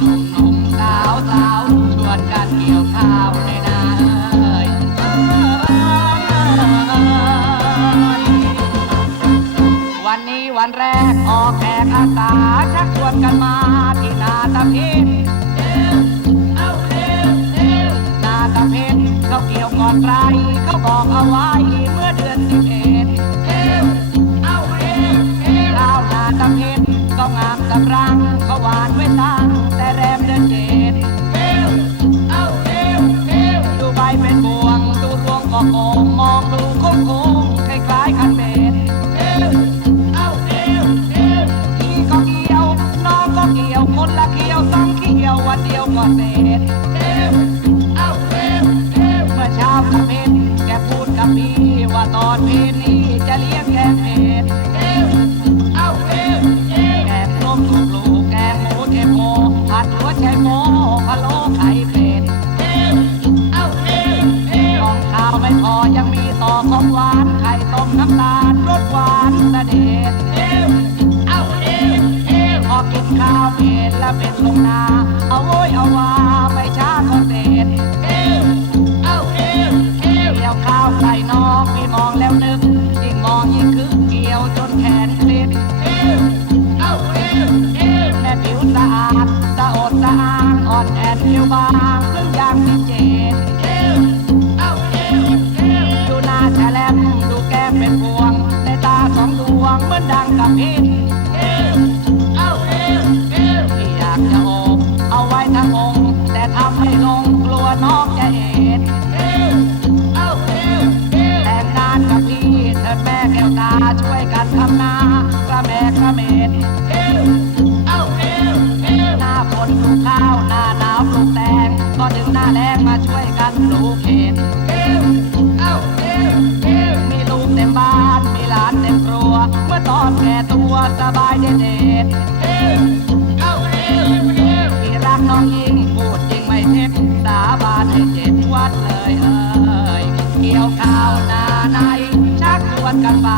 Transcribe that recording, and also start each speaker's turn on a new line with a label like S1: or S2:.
S1: นุ่มหสาวๆชวนกันเกี่ยวข้าวในนาเอ้ยวันนี้วันแรกออกแขกอาสาชักชวนกันมาที่นาตะเพิานาตะเพินเขาเกี่ยวก่อนใครเขาบอกเอาไว้ นก็งามสะพรังเขาหวานไว้ตั้งแต่แรมเดือนเจ็ดดูใบเป็นบวง ดูรวงก็โกงมองดูโค้งโค้งคล้ายๆคันเบ็ดพี่ก็เกี่ยวน้องก็เกี่ยวคนละเกี่ยวสองเกี่ยววันเดียวก็เสร็จเมื่อเช้าตะเพนแกพูดกับพี่ว่าตอนเพลนี้ มน้ำตาลรสหวานตะเด็ดพอกินข้าวเผ็ดแล้วเป็นลงนา เอาโว้ยเอาว่าไม่ช้าก็เสร็จเกี่ยวข้าวใส่นอกพี่มองแล้วนึกยิ่งมองยิ่งคึกเกี่ยวจนแขนเคล็ดแม่ผิวสะอาดสะอดสะอ้างอ่อนแอเรียวบาง วยกันทำนากระแมกระเม็ดหน้าฝนปลูกข้าวหน้าหนาวปลูกแตงก็ถึงหน้าแล้งมาช่วยกันปลูกเห็ดมีลูกเต็มบ้านมีหลานเต็มครัว เมื่อตอนแก่ตัวสบายเด็ดเด็ดที่รักน้องยิ่งพูดจริงไม่เท็จสาบานให้เจ็ดวัดเลยเอ่ยเกี่ยวข้าวนาในชักชวนกันไป